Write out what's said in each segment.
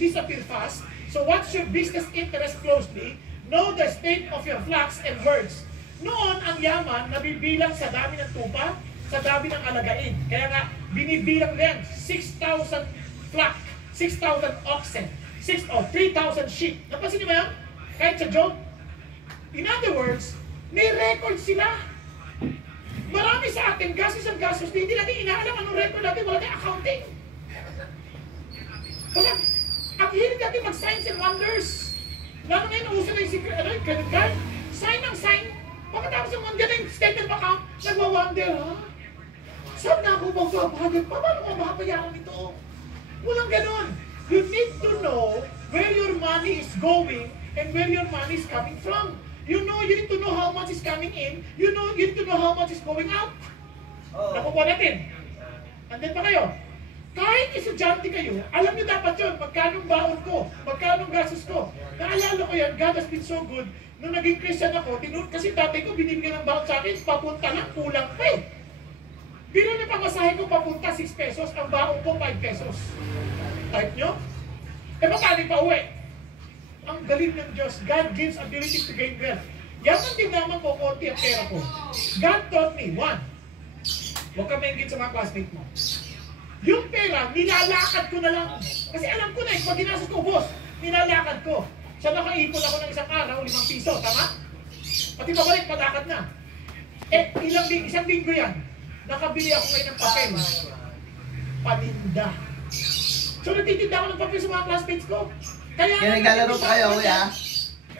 disappear fast. So watch your business interest closely. Know the state of your flocks and herds. Noon, ang yaman nabibilang sa dami ng tupa, sa dami ng alagain. Kaya nga, binibilang rin 6,000 flock, 6,000 oxen, 3,000 sheep. Napansin niyo ba yan? Kahit sa Job. In other words, may record sila. Marami sa atin, gastos ang gastos, hindi natin inaalam anong record natin, wala tayong accounting. Kasi, ang hilig natin mag-signs and wonders. Lalo ngayon, uso na yung credit card. Sign ng sign. Pagkatapos yung wonder na yung statement of account, nagwa-wonder, ha? Saan na ako magbabayad? Paano ko mapapayaran ito? Walang ganon. You need to know where your money is going and where your money is coming from. You need to know how much is coming in. You need to know how much is going out. Nakukuha natin. Andun pa kayo. Kahit estudyante kayo, alam niyo dapat yun, magkano baon ko, magkano gastos ko. Naalala ko yan, God has been so good. Nung naging Christian ako, kasi tatay ko binibigyan ng baon sa akin, papunta lang, kulang pa eh. Biro niyo pamasahe ko papunta 6 pesos, ang baon ko 5 pesos. Type nyo? Magkano pa uwi? Ang galing ng Diyos. God gives ability to gain wealth. Yaman din naman ko, konti ang pera ko. God taught me, 1, huwag ka maingit sa mga classmate mo. Yung pera, nilalakad ko na lang. Kasi alam ko na pag ginastos ko, boss, nilalakad ko. Siya nakaipon ako ng isang araw, 5 piso, tama? Pati pabalik, padakad na. Isang linggo yan. Nakabili ako ngayon ng papel. Paninda. So nagtitinda ako ng papel sa mga classmates ko. Kaya naglalaro pa kayo, kuya?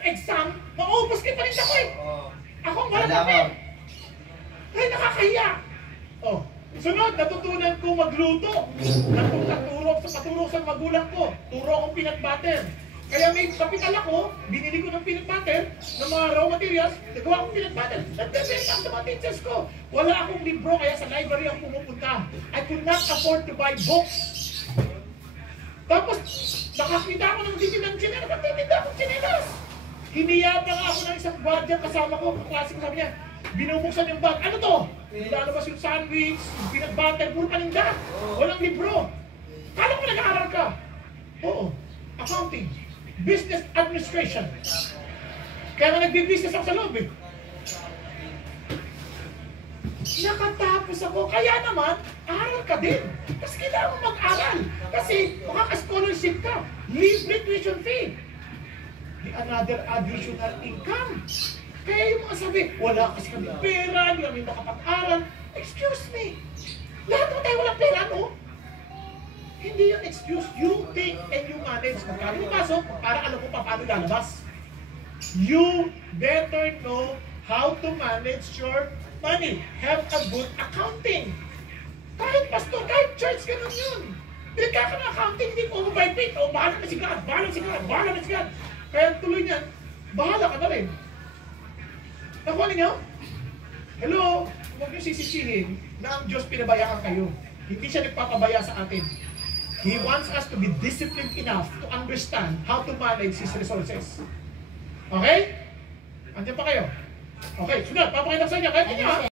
Exam, maubos ko yung paninda ko eh. Ako ang walang papel. Ay, nakakahiya. Sunod, natutunan ko magluto. Paturo sa magulang ko. Turo akong peanut butter. Kaya may kapital ako, binili ko ng peanut butter, ng mga raw materials, nagawa akong peanut butter. Nag-benta sa mga teachers ko. Wala akong libro, kaya sa library ako pumupunta. I could not afford to buy books. Tapos, nakakita ako ng titinang chinelas. Nagtitinda akong chinelas. Hiniyabang ako ng isang guardian kasama ko. Kaklase ko, sabi niya, binubuksan yung bag. Ano to? Lalabas yung sandwich, yung peanut butter, puro paninda. Walang libro. Kala ko nag-aaral ka. Oo. Accounting. Business administration. Kaya nga nagbi-business ako sa loob eh. Nakatapos ako. Kaya naman, aral ka din. Kasi kailangan mo mag-aral. Kasi makaka-scholarship ka. Libre tuition fee. Another additional income. Kaya yung mga sabi, wala kasi kami pera, hindi kami makapag-aral. Excuse me. Lahat mo tayo walang pera, no? Hindi yung excuse. You think and you manage. Magkano yung pasok para alam mo pa paano lalabas. You better know how to manage your money. Have a good accounting. Kahit pastor, kahit church, ganun yun. Pinagka ka ng accounting, hindi mo overbite. Bahala na si God, bahala na si God, bahala na si God. Kaya tuloy niyan, bahala ka na rin. Nakuha ninyo? Hello? Huwag niyo sisisihin na ang Diyos pinabayaan kayo. Hindi siya nagpapabaya sa atin. He wants us to be disciplined enough to understand how to manage His resources. Okay? Andiyan pa kayo? Okay, sunod. Papakita ko sa inyo. Kahit inyo ha?